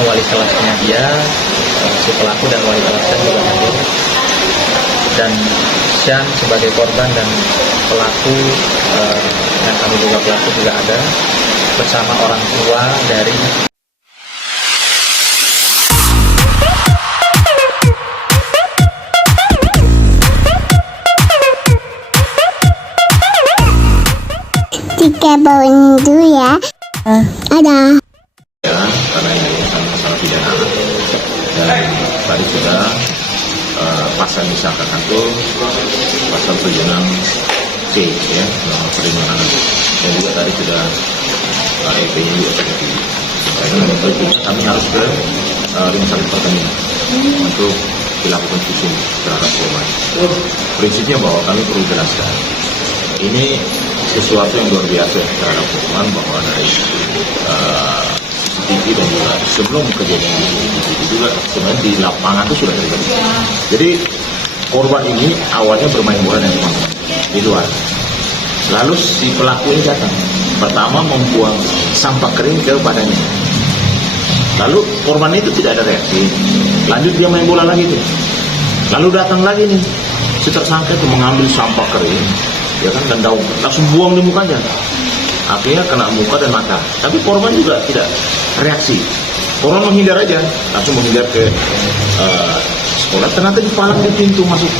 artinya wali kelasnya dia, si pelaku dan wali kelasnya juga hadir. Dan Syam sebagai korban dan pelaku, yang kami juga pelaku juga ada, bersama orang tua dari Tiga bawain dulu ya. Ada. Ya, karena ini masalah pidana dan tadi sudah pasal disangkakan itu pasal 76C ya, perlindungan anak, dan juga tadi sudah EP-nya juga sudah berikutnya kami harus ke rumah sakit Pertamina untuk dilakukan visum terhadap korban. Prinsipnya bahwa kami perlu jelaskan ini sesuatu yang luar biasa terhadap korban, bahwa dari CCTV dan juga sebelum kejadian itu juga sebenarnya di lapangan itu sudah terjadi. Jadi korban ini awalnya bermain bola dengan teman-teman di luar. Lalu si pelaku ini datang. Pertama membuang sampah kering ke badannya. Lalu korban itu tidak ada reaksi. Lanjut dia main bola lagi tuh. Lalu datang lagi nih si tersangka itu mengambil sampah kering, ya kan, dan daun, langsung buang di mukanya. Akhirnya kena muka dan mata. Tapi korban juga tidak reaksi. Korban menghindar aja, langsung menghindar ke sekolah. Ternyata dipalang di pintu masuk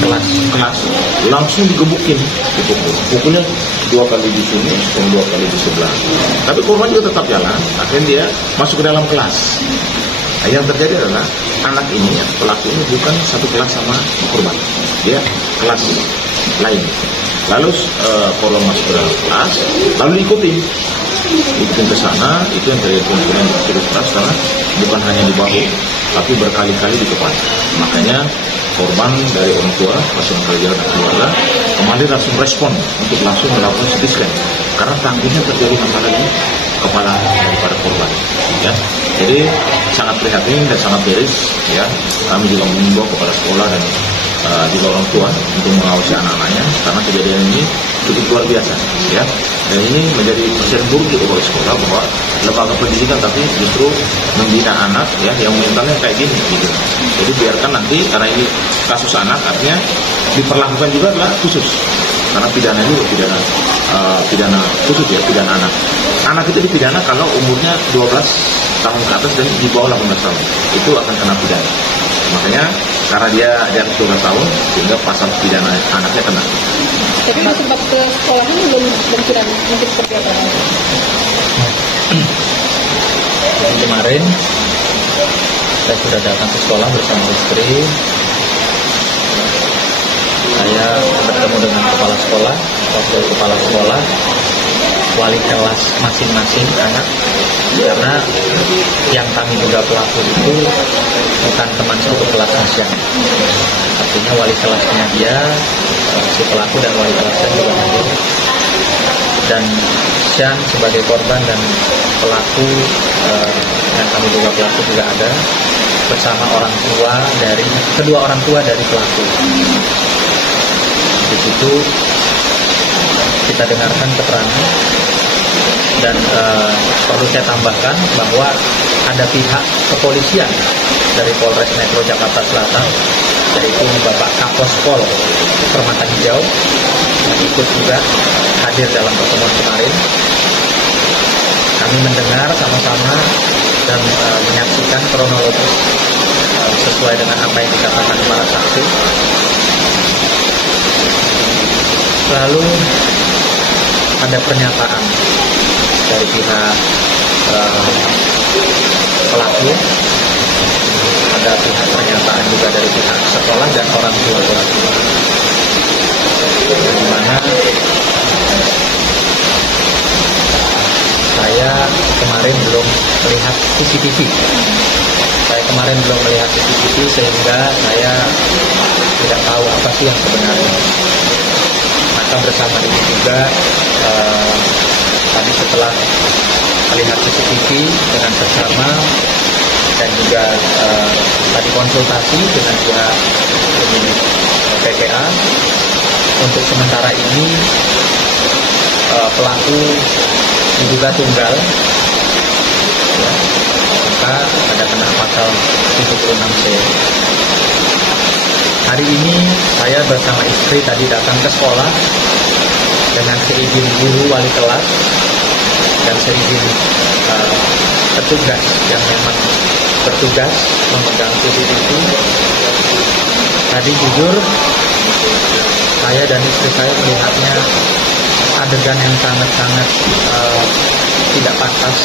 kelas, langsung digebukin, dipukul. Pukulnya 2 kali di sini dan 2 kali di sebelah. Tapi korban juga tetap jalan. Akhirnya dia masuk ke dalam kelas. Nah, yang terjadi adalah anak ini, pelaku ini bukan satu kelas sama korban. Dia kelas lain. Lalu korban masuk ke dalam kelas, lalu diikutin ke sana. Itu yang terjadi pukulan cukup keras karena bukan hanya di bahu, tapi berkali-kali di kepala. Makanya korban dari orang tua, pasien kerja dan keluarga kembali langsung respon untuk langsung melakukan CT scan karena takutnya terjadi masalah di kepala daripada korban. Ya, jadi sangat prihatin dan sangat miris. Ya, kami juga mengimbau kepada sekolah dan juga orang tua untuk mengawasi anak-anaknya karena kejadian ini cukup luar biasa. Ya, dan ini menjadi presiden buruk juga oleh sekolah bahwa lembaga pendidikan tapi justru membina anak ya yang mentalnya kayak gini gitu. Jadi biarkan nanti, karena ini kasus anak artinya diperlakukan juga adalah khusus karena pidana juga pidana khusus ya, pidana anak. Anak itu dipidana kalau umurnya 12 tahun ke atas dan di bawah 18 tahun itu akan kena pidana. Makanya karena dia di atas 12 tahun sehingga pasal pidana anaknya kena. Tapi masuk ke sekolahnya belum tidak mungkin seperti apa? Kemarin saya sudah datang ke sekolah bersama istri. Saya bertemu dengan kepala sekolah, wakil kepala sekolah, wali kelas masing-masing anak, karena yang kami duga pelaku itu bukan teman satu kelas Syam. Artinya wali kelasnya dia, si pelaku dan wali kelasnya juga hadir. Dan Syam sebagai korban dan pelaku, yang kami duga pelaku juga ada, bersama orang tua dari kedua orang tua dari pelaku. Di situ kita dengarkan keterangan dan perlu saya tambahkan bahwa ada pihak kepolisian dari Polres Metro Jakarta Selatan, yaitu Bapak Kapospol Permata Hijau, yang ikut juga hadir dalam pertemuan kemarin. Kami mendengar sama-sama dan menyaksikan kronologis sesuai dengan apa yang dikatakan para saksi. Lalu ada pernyataan dari pihak pelaku, ada pernyataan juga dari pihak sekolah dan orang tua pelaku, di mana saya kemarin belum melihat CCTV. Sehingga saya tidak tahu apa sih yang sebenarnya. Maka bersama ini juga tadi setelah melihat CCTV dengan bersama dan juga tadi konsultasi dengan pihak PPA, untuk sementara ini pelaku diduga tunggal, ya, maka 76C. Hari ini saya bersama istri tadi datang ke sekolah dengan seizin guru wali kelas dan seizin petugas yang memang bertugas memegang CCTV. Tadi jujur saya dan istri saya melihatnya adegan yang sangat-sangat tidak pantas,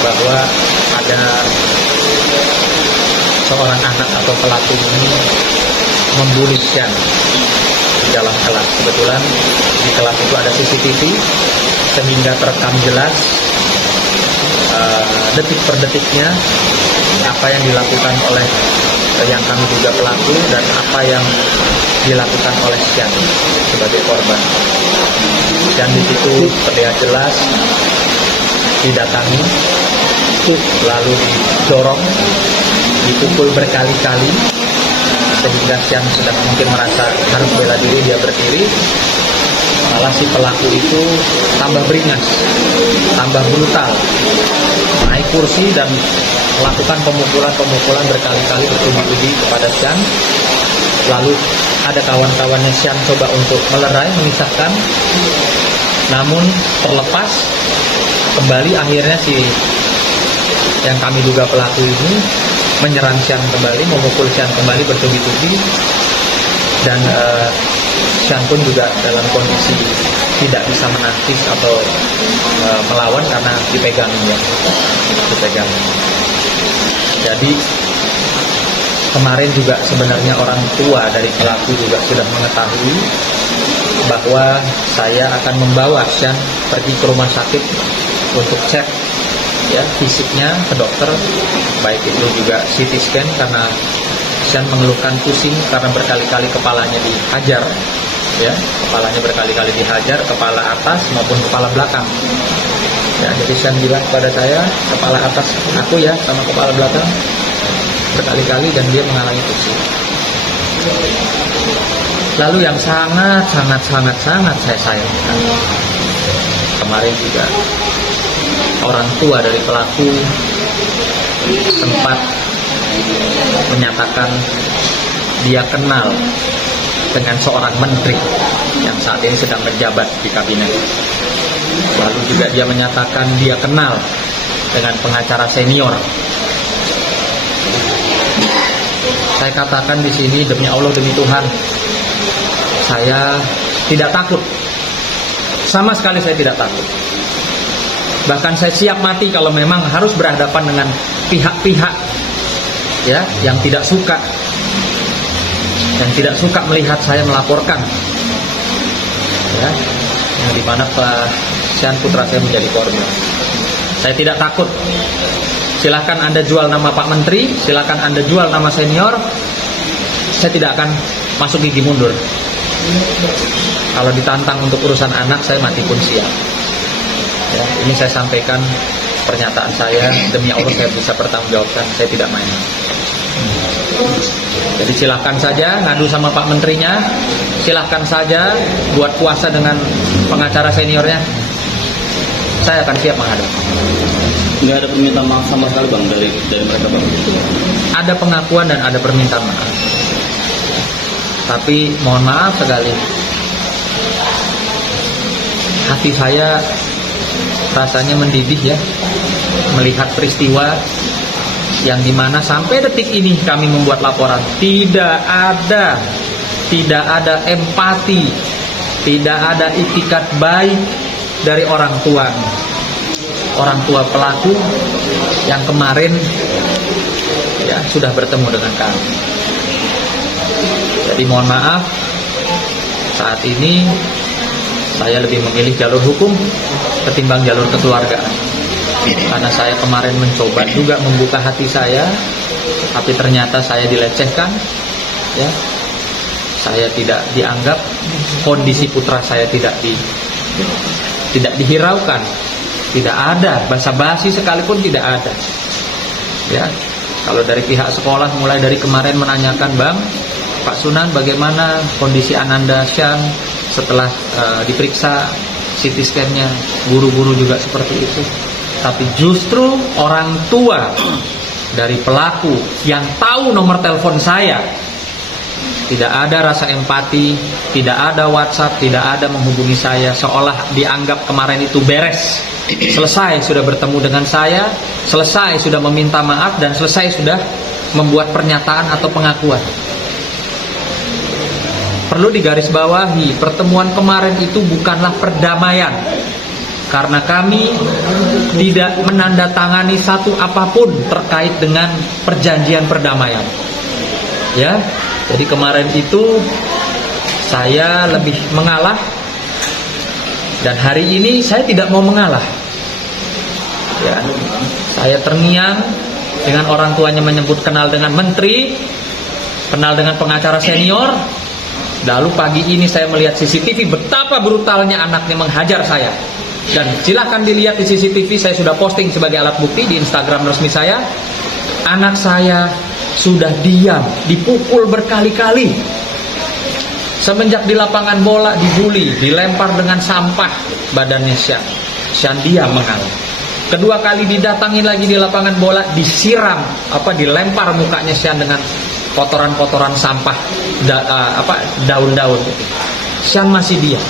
bahwa ada seorang anak atau pelaku ini membuli Sian di dalam kelas. Kebetulan di kelas itu ada CCTV sehingga terekam jelas detik per detiknya apa yang dilakukan oleh yang kami duga pelaku dan apa yang dilakukan oleh Sian sebagai korban. Dan di situ terlihat jelas didatangi, lalu didorong, dipukul berkali-kali sehingga Sian sudah mungkin merasa harus bela diri, dia berdiri. Malah si pelaku itu tambah beringas, tambah brutal, naik kursi dan melakukan pemukulan berkali-kali bertubi-tubi kepada Sian. Lalu ada kawan-kawannya Sian coba untuk melerai, memisahkan, namun terlepas. Kembali akhirnya si yang kami duga pelaku ini menyerang Sian kembali, memukul Sian kembali bertubi-tubi, dan Sian pun juga dalam kondisi tidak bisa menangkis atau melawan karena dipegang. Jadi kemarin juga sebenarnya orang tua dari pelaku juga sudah mengetahui bahwa saya akan membawa Sian pergi ke rumah sakit untuk cek ya fisiknya ke dokter, baik itu juga CT scan karena Sian mengeluhkan pusing karena berkali-kali kepalanya dihajar, ya kepalanya berkali-kali dihajar, kepala atas maupun kepala belakang. Ya, jadi Sian bilang kepada saya, kepala atas aku ya sama kepala belakang berkali-kali, dan dia mengalami pusing. Lalu yang sangat saya sayangkan, kemarin juga orang tua dari pelaku sempat menyatakan dia kenal dengan seorang menteri yang saat ini sedang menjabat di kabinet. Lalu juga dia menyatakan dia kenal dengan pengacara senior. Saya katakan di sini, demi Allah, demi Tuhan, saya tidak takut. Sama sekali saya tidak takut. Bahkan saya siap mati kalau memang harus berhadapan dengan pihak-pihak ya yang tidak suka melihat saya melaporkan, ya, yang dimana Pak Sian putra saya menjadi korban. Saya tidak takut. Silakan Anda jual nama Pak Menteri, silakan Anda jual nama senior, saya tidak akan masuk gigi mundur. Kalau ditantang untuk urusan anak, saya mati pun siap. Ya, ini saya sampaikan pernyataan saya, demi Allah saya bisa bertanggungjawabkan, saya tidak main. Jadi silahkan saja ngadu sama Pak Menterinya, silahkan saja buat puasa dengan pengacara seniornya, saya akan siap menghadap. Nggak ada permintaan maaf sama sekali Bang dari mereka Bang? Ada pengakuan dan ada permintaan maaf, tapi mohon maaf sekali, hati saya rasanya mendidih ya melihat peristiwa yang dimana sampai detik ini kami membuat laporan tidak ada empati, tidak ada itikat baik dari orang tua pelaku yang kemarin ya sudah bertemu dengan kami. Jadi mohon maaf, saat ini saya lebih memilih jalur hukum ketimbang jalur kekeluargaan. Karena saya kemarin mencoba juga membuka hati saya, tapi ternyata saya dilecehkan, ya. Saya tidak dianggap, kondisi putra saya tidak dihiraukan, tidak ada basa-basi sekalipun tidak ada. Ya, kalau dari pihak sekolah mulai dari kemarin menanyakan, Bang, Pak Sunan, bagaimana kondisi Ananda Sian setelah diperiksa CT scan-nya, guru-guru juga seperti itu. Tapi justru orang tua dari pelaku yang tahu nomor telepon saya, tidak ada rasa empati, tidak ada WhatsApp, tidak ada menghubungi saya, seolah dianggap kemarin itu beres, selesai sudah bertemu dengan saya, selesai sudah meminta maaf, dan selesai sudah membuat pernyataan atau pengakuan. Perlu digarisbawahi, pertemuan kemarin itu bukanlah perdamaian, karena kami tidak menandatangani satu apapun terkait dengan perjanjian perdamaian. Ya, jadi kemarin itu saya lebih mengalah, dan hari ini saya tidak mau mengalah. Ya, saya terngiang dengan orang tuanya menyebut kenal dengan menteri, kenal dengan pengacara senior. Lalu pagi ini saya melihat CCTV betapa brutalnya anaknya menghajar saya. Dan silahkan dilihat di CCTV, saya sudah posting sebagai alat bukti di Instagram resmi saya. Anak saya sudah diam, dipukul berkali-kali. Semenjak di lapangan bola dibully, dilempar dengan sampah badannya Syan. Syan diam mengalah. Kedua kali didatangi lagi di lapangan bola, disiram, dilempar mukanya Syan dengan kotoran-kotoran sampah, daun-daun. Syan masih diam.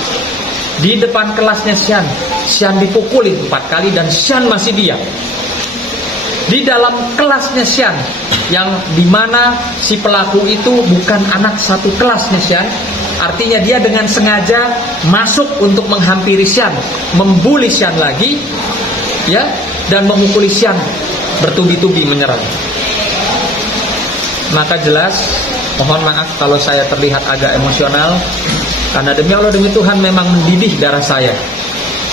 Di depan kelasnya Syan dipukulin 4 kali dan Syan masih diam. Di dalam kelasnya Syan, yang dimana si pelaku itu bukan anak satu kelasnya Syan, artinya dia dengan sengaja masuk untuk menghampiri Syan, membuli Syan lagi, ya, dan memukuli Syan bertubi-tubi menyerang. Maka jelas, mohon maaf kalau saya terlihat agak emosional, karena demi Allah demi Tuhan memang mendidih darah saya,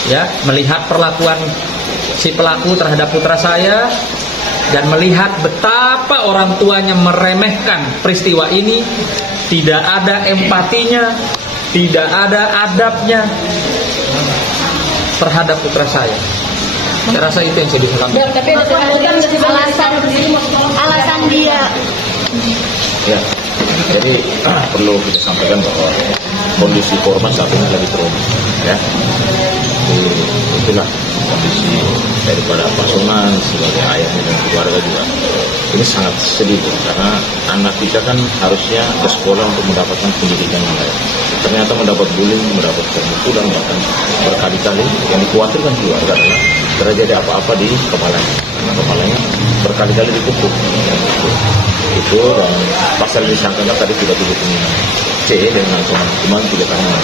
ya, melihat perlakuan si pelaku terhadap putra saya, dan melihat betapa orang tuanya meremehkan peristiwa ini, tidak ada empatinya, tidak ada adabnya terhadap putra saya. Saya rasa itu yang saya bisa sampaikan. Tapi alasan dia. Ya, jadi perlu kita sampaikan bahwa kondisi korban saat ini lagi trauma, ya. Itulah kondisi daripada Pak Suman sebagai ayahnya dan keluarga juga. Ini sangat sedih karena anak kita kan harusnya ke sekolah untuk mendapatkan pendidikan yang baik. Ternyata mendapat bullying, mendapat pemukulan, bahkan berkali-kali. Yang dikhawatirkan keluarga adalah terjadi apa-apa di kepalanya. Karena kepalanya berkali-kali dipukul. Itu dan pasal disangkakan tadi 37 C dengan ancaman 3 tahun.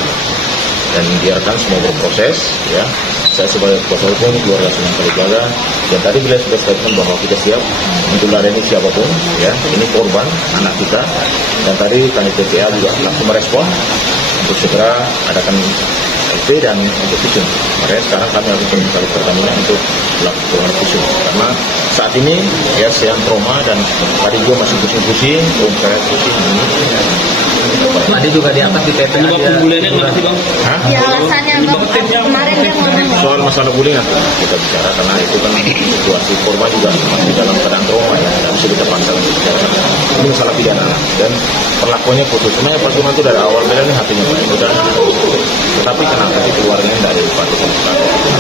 Dan biarkan semua berproses, ya. Saya sebagai kuasa hukum keluarga Sunan Kalijaga, dan tadi beliau sudah sampaikan bahwa kita siap untuk ladeni siapapun, ya. Ini korban anak kita, dan tadi kami TPA juga langsung merespon untuk segera adakan LP dan untuk visum. Makanya sekarang kami harus kembali Pertamina untuk melakukan visum, karena saat ini ya sedang trauma dan tadi juga masih pusing-pusing, kayak pusing ini. Tadi juga diangkat di PPA. Penyebab pembuliannya apa sih, Bang? Hah? Ya alasannya kemarin dia ngomong. Soal masalah bullying kita bicara karena itu kan situasi korban juga masih dalam keadaan trauma, ya, dan bisa kita paksa untuk bicara. Ini masalah pidana dan perlakuannya khusus. Sebenarnya Pak Suman itu dari awal ini hatinya baik, tetapi kenapa sih keluarganya dari Pak Suman?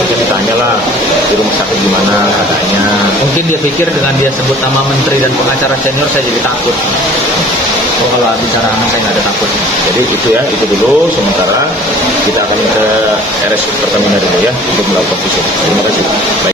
Mungkin ditanyalah di rumah sakit gimana keadaannya. Mungkin dia pikir dengan dia sebut nama menteri dan pengacara senior saya jadi takut. Oh, kalau bicara anak saya nggak ada takut. Jadi itu ya, itu dulu. Sementara kita akan ke RS Pertamina dulu ya untuk melakukan visum. Terima kasih. Baik.